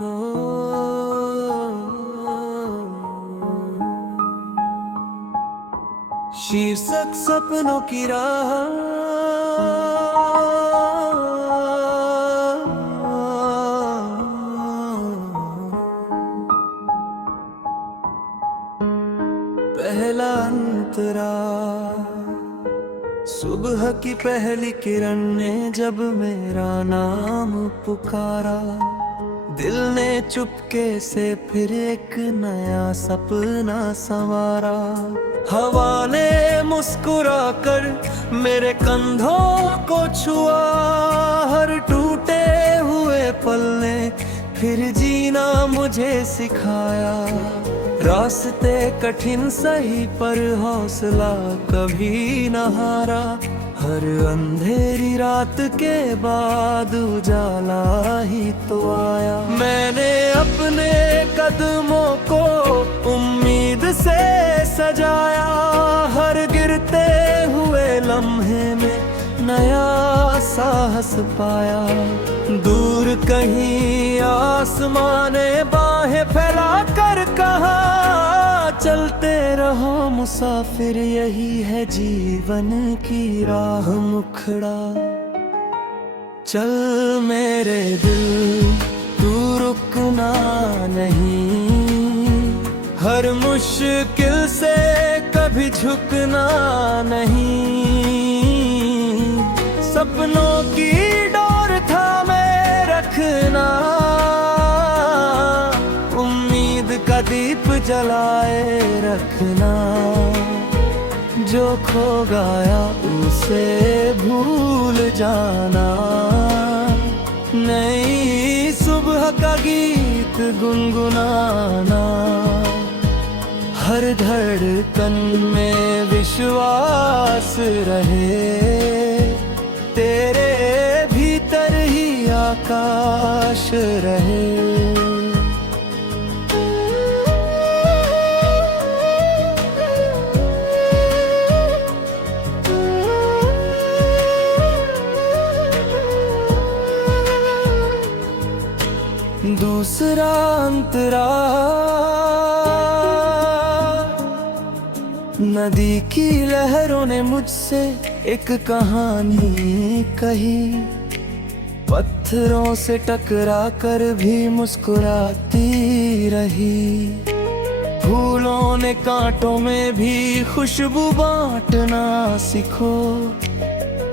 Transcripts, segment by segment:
हो शीर्षक सपनों की राह। पहला अंतरा सुबह की पहली किरण ने जब मेरा नाम पुकारा, दिल ने चुपके से फिर एक नया सपना संवारा। हवा ने मुस्कुरा कर मेरे कंधों को छुआ, हर टूटे हुए पल ने फिर जीना मुझे सिखाया। रास्ते कठिन सही पर हौसला कभी न हारा, हर अंधेरी रात के बाद उजाला ही तो आया। मैंने अपने कदमों को उम्मीद से सजाया, हर गिरते हुए लम्हे में नया साहस पाया। दूर कहीं आसमां ने बाहें फैला कर कहा, चलते रहो मुसाफिर यही है जीवन की राह मुखड़ा। चल मेरे दिल तू रुकना नहीं, हर मुश्किल से कभी झुकना नहीं। सपनों की डोर थामे रखना, उम्मीद का दीप जलाए रखना। जो खो गया उसे भूल जाना, नई सुबह का गीत गुनगुनाना। हर धड़कन में विश्वास रहे, तेरे भीतर ही आकाश रहे। दूसरा अंतरा नदी की लहरों ने मुझसे एक कहानी कही, पत्थरों से टकरा कर भी मुस्कुराती रही। फूलों ने कांटों में भी खुशबू बांटना सीखो,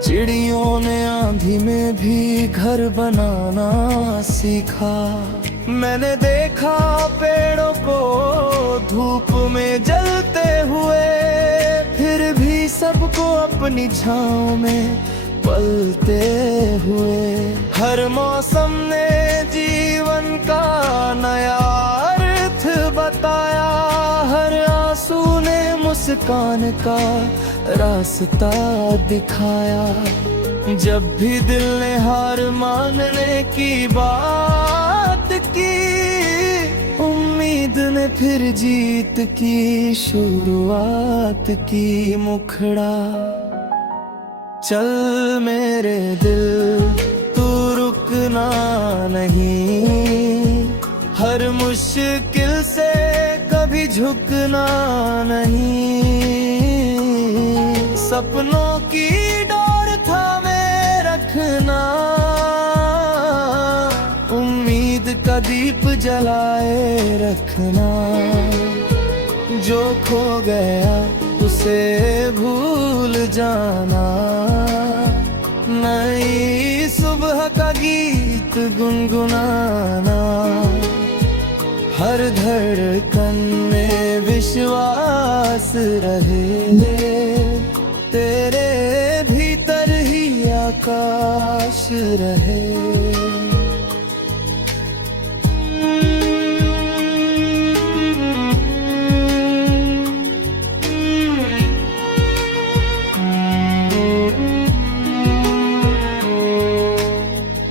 चिड़ियों ने आंधी में भी घर बनाना सीखा। मैंने देखा पेड़ों को धूप में जलते हुए, फिर भी सबको अपनी छांव में पलते हुए। हर मौसम ने जीवन का नया अर्थ बताया, हर आंसू ने मुस्कान का रास्ता दिखाया। जब भी दिल ने हार मानने की बात की, उम्मीद ने फिर जीत की शुरुआत की मुखड़ा। चल मेरे दिल तू रुकना नहीं, हर मुश्किल से कभी झुकना नहीं। सपनों की डोर थामे रखना, उम्मीद का दीप जलाए रखना। जो खो गया उसे भूल जाना, नई सुबह का गीत गुनगुनाना। हर धड़कन में विश्वास रहे, तेरे भीतर ही आकाश रहे।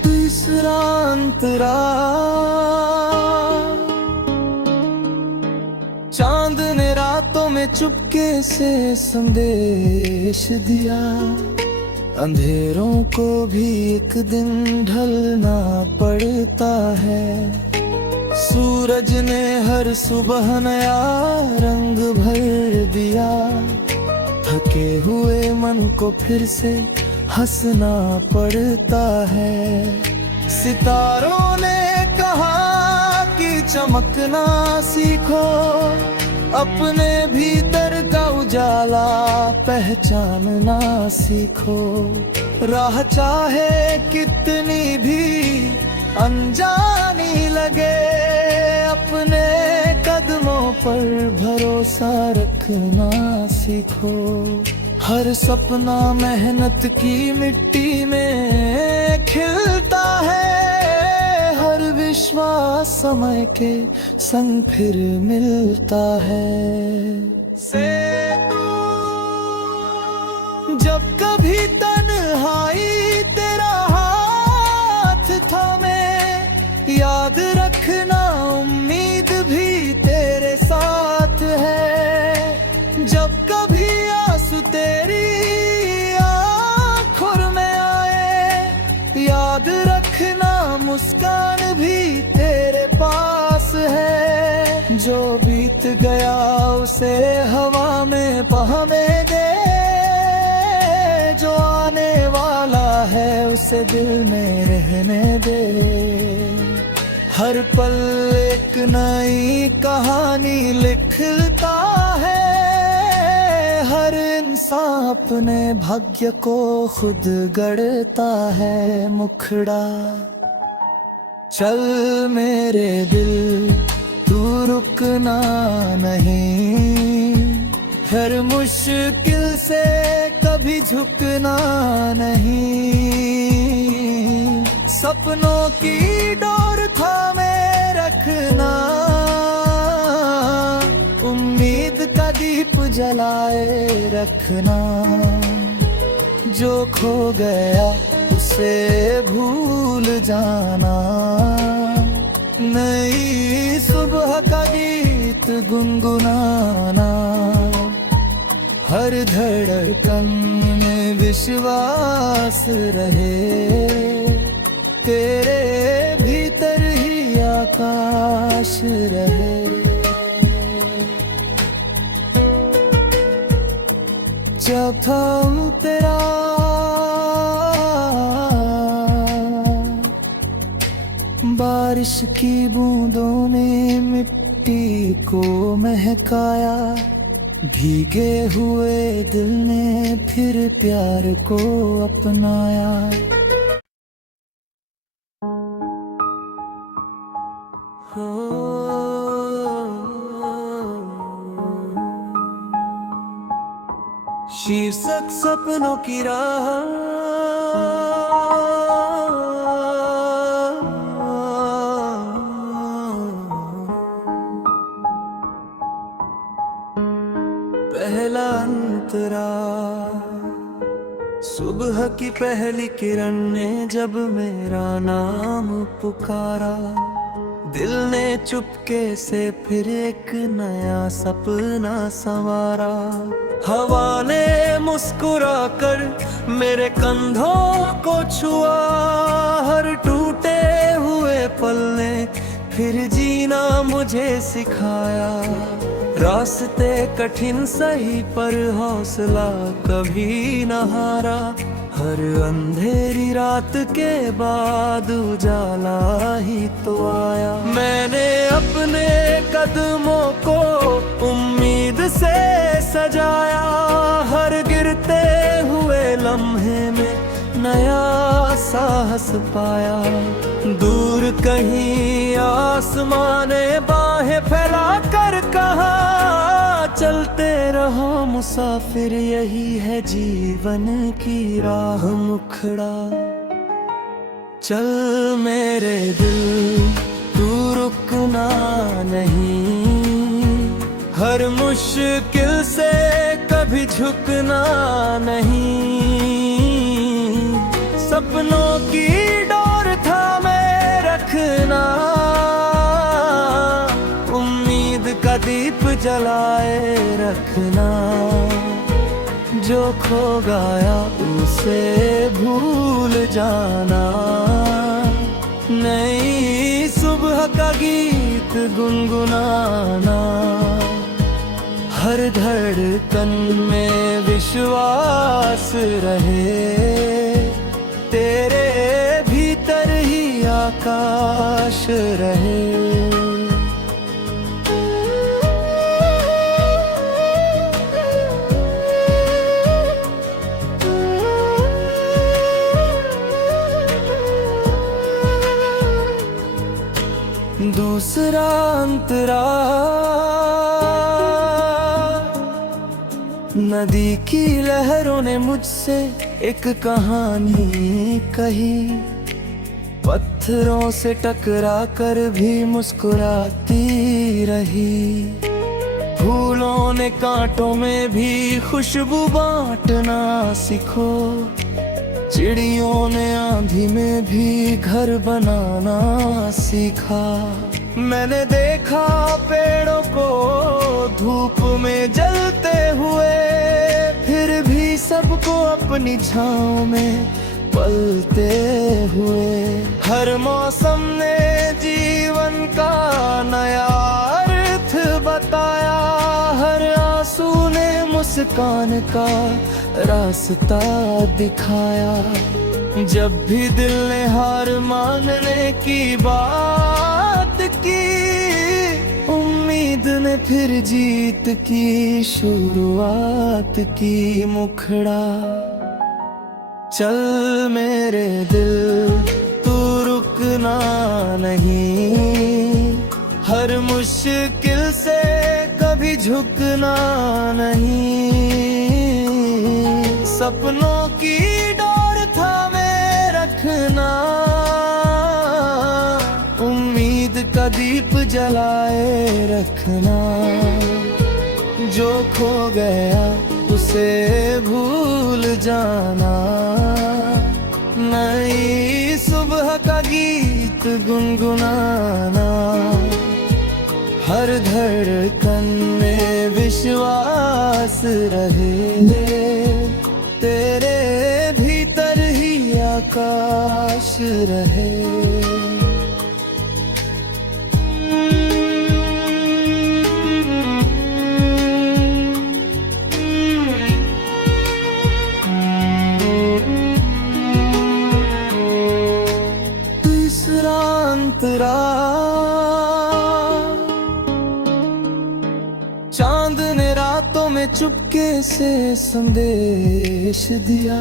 तीसरा अंतरा चांद ने रातों में चुपके से संदेश दिया, अंधेरों को भी एक दिन ढलना पड़ता है। सूरज ने हर सुबह नया रंग भर दिया। थके हुए मन को फिर से हंसना पड़ता है। सितारों ने कहा कि चमकना सीखो, अपने भीतर का उजाला पहचानना सीखो। राह चाहे कितनी भी अनजानी लगे, अपने कदमों पर भरोसा रखना सीखो। हर सपना मेहनत की मिट्टी में खिलता है, हर विश्वास समय के संग फिर मिलता है। जब कभी तन्हाई तेरा हाथ थामे, याद रखना उम्मीद भी तेरे साथ है। जब कभी आंसू तेरी आँखों में आए, याद रखना मुस्कान भी तेरे पास है। जो बीत गया उसे हवा में बहने दे, जो आने वाला है उसे दिल में रहने दे। हर पल एक नई कहानी लिखता है, हर इंसान अपने भाग्य को खुद गढ़ता है। मुखड़ा चल मेरे दिल, तू रुकना नहीं, हर मुश्किल से कभी झुकना नहीं। सपनों की डोर थामे रखना, उम्मीद का दीप जलाए रखना। जो खो गया उसे भूल जाना, नई सुबह का गीत गुनगुनाना। हर धड़कन में विश्वास रहे, तेरे भीतर ही आकाश रहे। जब थम तेरा बारिश की बूंदों ने मिट्टी को महकाया, भीगे हुए दिल ने फिर प्यार को अपनाया। शीर्षक सपनों की राह, पहला अंतरा। सुबह की पहली किरण ने जब मेरा नाम पुकारा, दिल ने चुपके से फिर एक नया सपना संवारा। हवा ने मुस्कुरा कर मेरे कंधों को छुआ, हर टूटे हुए पल ने फिर जीना मुझे सिखाया। रास्ते कठिन सही पर हौसला कभी न हारा, हर अंधेरी रात के बाद उजाला ही तो आया। मैंने अपने कदमों को उम्मीद से सजाया, हर गिरते हुए लम्हे में नया साहस पाया। दूर कहीं आसमां ने बाहें फैला कर कहा, चलते रहो मुसाफिर यही है जीवन की राह। मुखड़ा चल मेरे दिल, तू रुकना नहीं, हर मुश्किल से कभी झुकना नहीं। सपनों की डोर थामे रखना, उम्मीद का दीप जलाए रखना। जो खो गया उसे भूल जाना। नई सुबह का गीत गुनगुनाना, हर धड़कन में विश्वास रहे, तेरे भीतर ही आकाश रहे। दूसरा अंतरा, नदी की लहरों ने मुझसे एक कहानी कही, पत्थरों से टकरा कर भी मुस्कुराती रही। फूलों ने कांटों में भी खुशबू बांटना सीखो, चिड़ियों ने आंधी में भी घर बनाना सीखा। मैंने देखा पेड़ों को धूप में जलते हुए, फिर भी सबको अपनी छांव में पलते हुए। हर मौसम ने जीवन का नया अर्थ बताया, हर आंसू ने मुस्कान का रास्ता दिखाया। जब भी दिल ने हार मानने की बात की, उम्मीद ने फिर जीत की शुरुआत की। मुखड़ा चल मेरे दिल, तू रुकना नहीं, हर मुश्किल से कभी झुकना नहीं। सपनों की डोर थामे रखना, उम्मीद का दीप जलाए रखना। जो खो गया उसे भूल जाना, नई सुबह का गीत गुनगुनाना, हर धड़कन में विश्वास रहे, तेरे भीतर ही आकाश रहे। तीसरा अंतरा, चांद ने रातों में चुपके से संदेश दिया,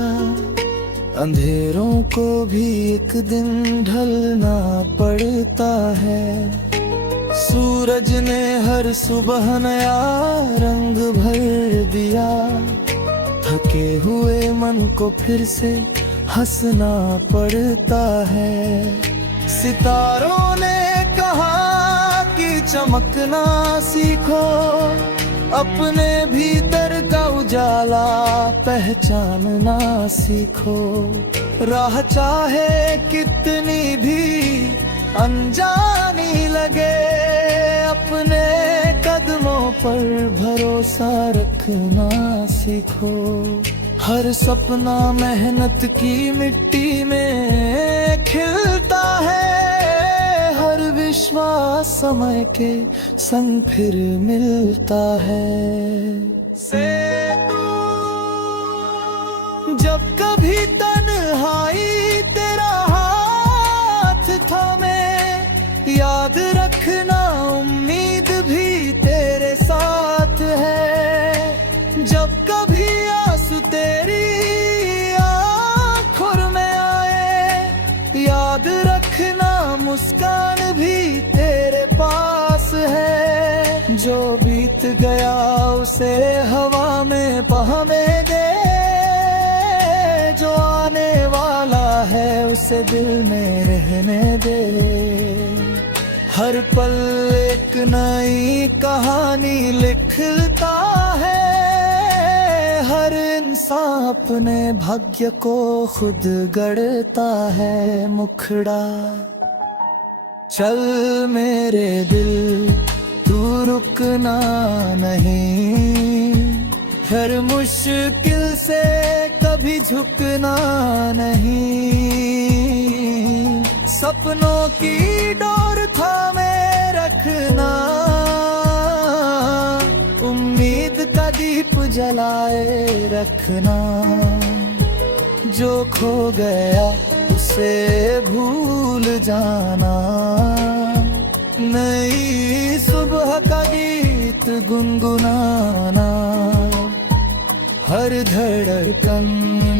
अंधेरों को भी एक दिन ढलना पड़ता है। सूरज ने हर सुबह नया रंग भर दिया, थके हुए मन को फिर से हंसना पड़ता है। सितारों ने कहा कि चमकना सीखो, अपने भीतर का उजाला पहचानना सीखो। राह चाहे कितनी भी अनजानी लगे, अपने कदमों पर भरोसा रखना सीखो। हर सपना मेहनत की मिट्टी में खिलता है, हर विश्वास समय के संग फिर मिलता है। जब कभी तन्हाई तेरा हाथ थामे, याद रखना उम्मीद भी तेरे साथ है। जब कभी आंसू तेरी आँखों में आए, याद रखना मुस्कान भी तेरे पास है। जो बीत गया उसे हवा में बहने दे, जो आने वाला है उसे दिल में रहने दे। हर पल एक नई कहानी लिखता है, हर इंसान अपने भाग्य को खुद गढ़ता है। मुखड़ा चल मेरे दिल, तू रुकना नहीं, हर मुश्किल से कभी झुकना नहीं, सपनों की डोर थामे रखना, उम्मीद का दीप जलाए रखना। जो खो गया उसे भूल जाना, नई सुबह का गीत गुनगुनाना, हर धड़कन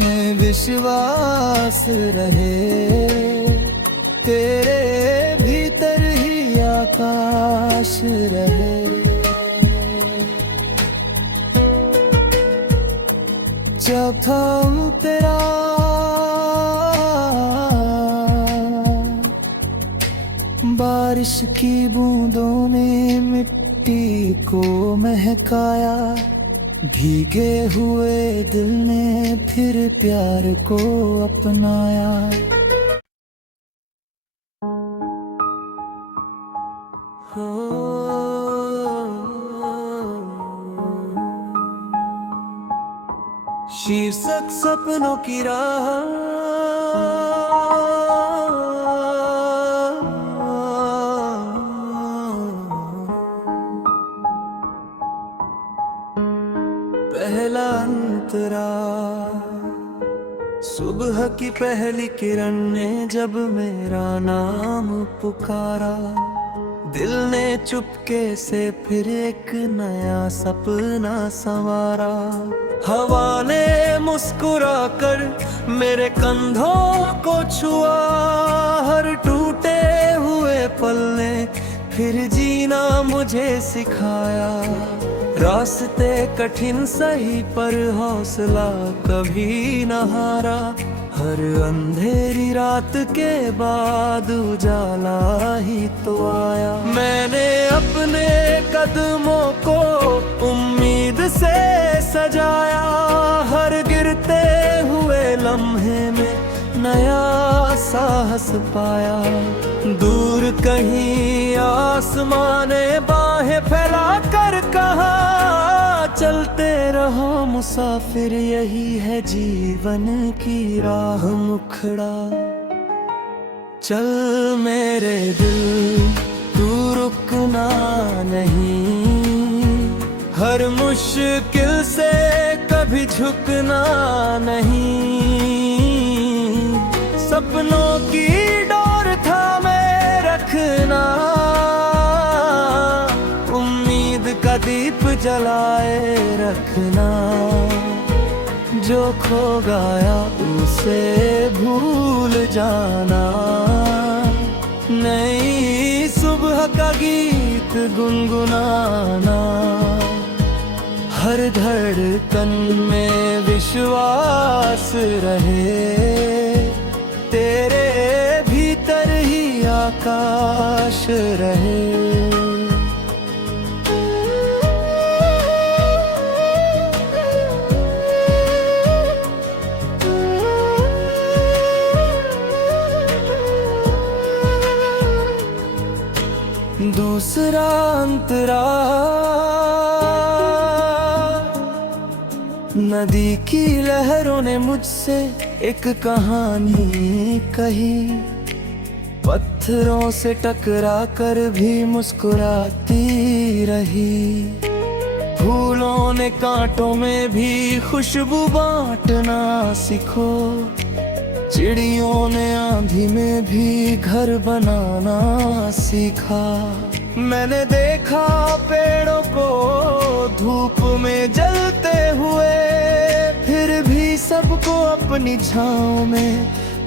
में विश्वास रहे, तेरे भीतर ही आकाश रहे। जब था तेरा बारिश की बूंदों ने मिट्टी को महकाया, भीगे हुए दिल ने फिर प्यार को अपनाया। शीर्षक सपनों की राह, पहला अंतरा। सुबह की पहली किरण ने जब मेरा नाम पुकारा, दिल ने चुपके से फिर एक नया सपना संवारा। हवा ने मुस्कुरा कर मेरे कंधों को छुआ, हर टूटे हुए पल ने फिर जीना मुझे सिखाया। रास्ते कठिन सही पर हौसला कभी न हारा, हर अंधेरी रात के बाद उजाला ही तो आया। मैंने अपने कदमों को उम्मीद से सजाया, हर गिरते हुए लम्हे में नया साहस पाया। दूर कहीं आसमां ने बाहें फैला कर कहा, चलते रहो मुसाफिर यही है जीवन की राह मुखड़ा। चल मेरे दिल तू रुकना नहीं, हर मुश्किल से कभी झुकना नहीं, सपनों की डोर थामे रखना, उम्मीद का दीप जलाए रखना। जो खो गया उसे भूल जाना, नई सुबह का गीत गुनगुनाना, हर धड़कन में विश्वास रहे, तेरे भीतर ही आकाश रहे। दूसरा अंतरा, नदी की लहरों ने मुझसे एक कहानी कही, पत्थरों से टकरा कर भी मुस्कुराती रही। फूलों ने कांटों में भी खुशबू बांटना सीखो, चिड़ियों ने आंधी में भी घर बनाना सीखा। मैंने देखा पेड़ों को धूप में जलते हुए, फिर भी सबको अपनी छांव में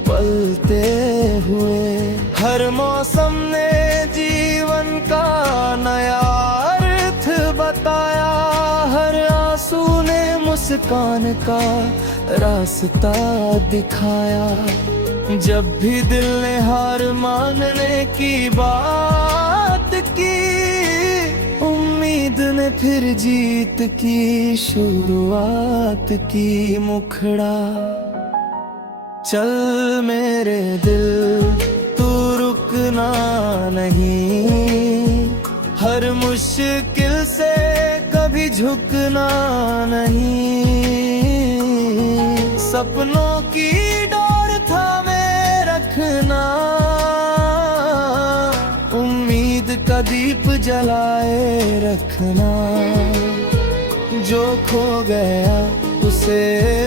पलते हुए। हर मौसम ने जीवन का नया अर्थ बताया, हर आंसू ने मुस्कान का रास्ता दिखाया। जब भी दिल ने हार मानने की बात की, उम्मीद ने फिर जीत की शुरुआत की मुखड़ा। चल मेरे दिल तू रुकना नहीं, हर मुश्किल से कभी झुकना नहीं, सपनों की डोर थामे रखना, उम्मीद का दीप जलाए रखना। जो खो गया उसे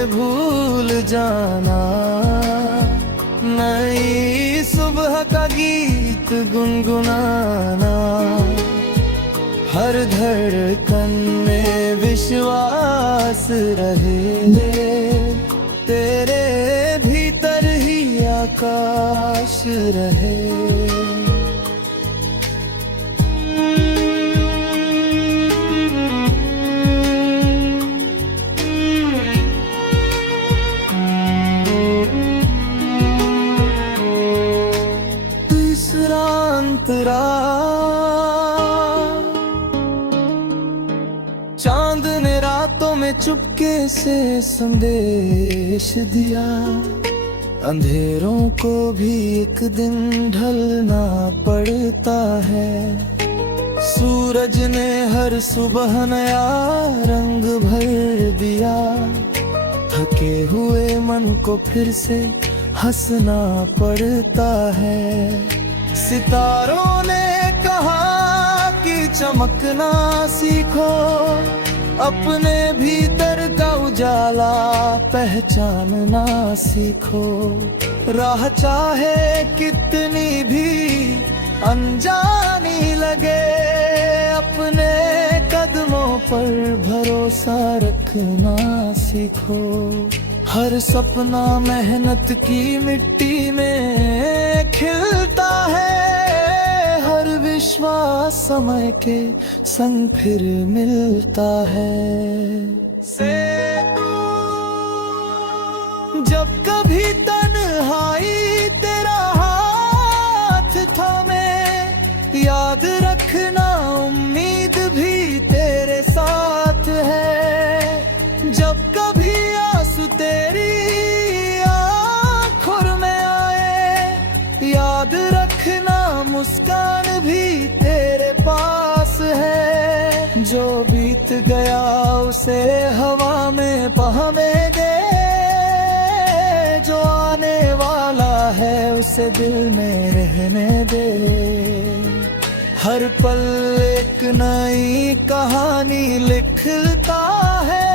भूल जाना, नई सुबह का गीत गुनगुनाना, हर धड़कन में विश्वास रहे, तेरे भीतर ही आकाश रहे। तीसरा अंतरा, चांद ने रातों में चुपके से संदेश दिया, अंधेरों को भी एक दिन ढलना पड़ता है। सूरज ने हर सुबह नया रंग भर दिया, थके हुए मन को फिर से हंसना पड़ता है। सितारों ने कहा कि चमकना सीखो, अपने भीतर का उजाला पहचानना सीखो। राह चाहे कितनी भी अनजानी लगे, अपने कदमों पर भरोसा रखना सीखो। हर सपना मेहनत की मिट्टी में खिलता है, हर विश्वास समय के संग फिर मिलता है। जब कभी तन्हाई तेरा हाथ थामे, याद रखना उम्मीद भी तेरे साथ है। जब कभी आंसू तेरी आँखों में आए, याद रखना मुस्कान भी तेरे पास है। जो बीत गया उसे हवा में बहने दे, जो आने वाला है उसे दिल में रहने दे। हर पल एक नई कहानी लिखता है,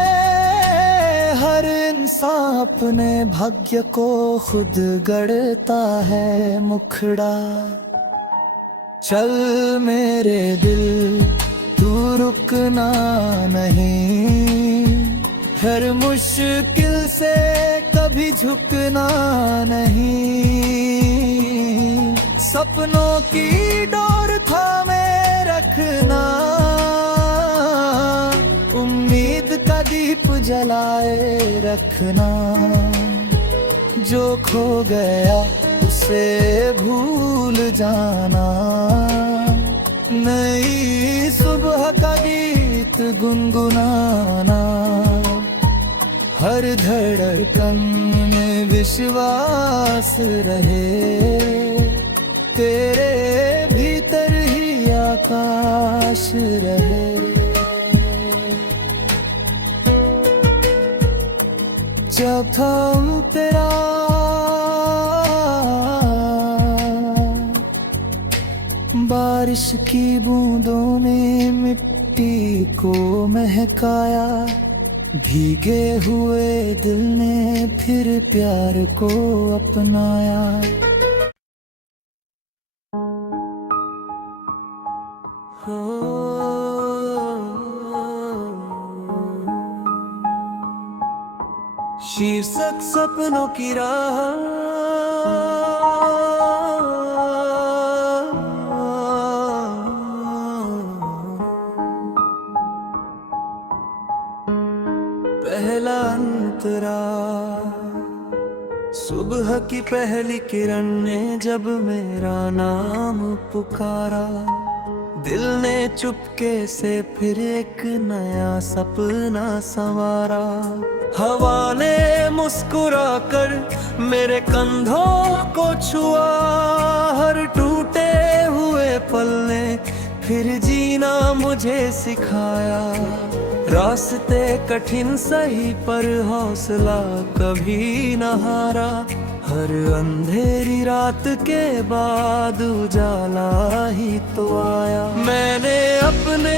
हर इंसान अपने भाग्य को खुद गढ़ता है। मुखड़ा चल मेरे दिल, तू रुकना नहीं, हर मुश्किल से कभी झुकना नहीं। सपनों की डोर थामे रखना, उम्मीद का दीप जलाए रखना। जो खो गया उसे भूल जाना, नई सुबह का गीत गुनगुनाना, हर धड़कन में विश्वास रहे, तेरे भीतर ही आकाश रहे। जब हम तेरा बारिश की बूंदों ने मिट्टी को महकाया, भीगे हुए दिल ने फिर प्यार को अपनाया। शीर्षक सपनों की राह, पहला अंतरा। सुबह की पहली किरण ने जब मेरा नाम पुकारा, दिल ने चुपके से फिर एक नया सपना संवारा। हवा ने मुस्कुरा कर मेरे कंधों को छुआ, हर टूटे हुए पल ने फिर जीना मुझे सिखाया। रास्ते कठिन सही पर हौसला कभी न हारा। हर अंधेरी रात के बाद उजाला ही तो आया। मैंने अपने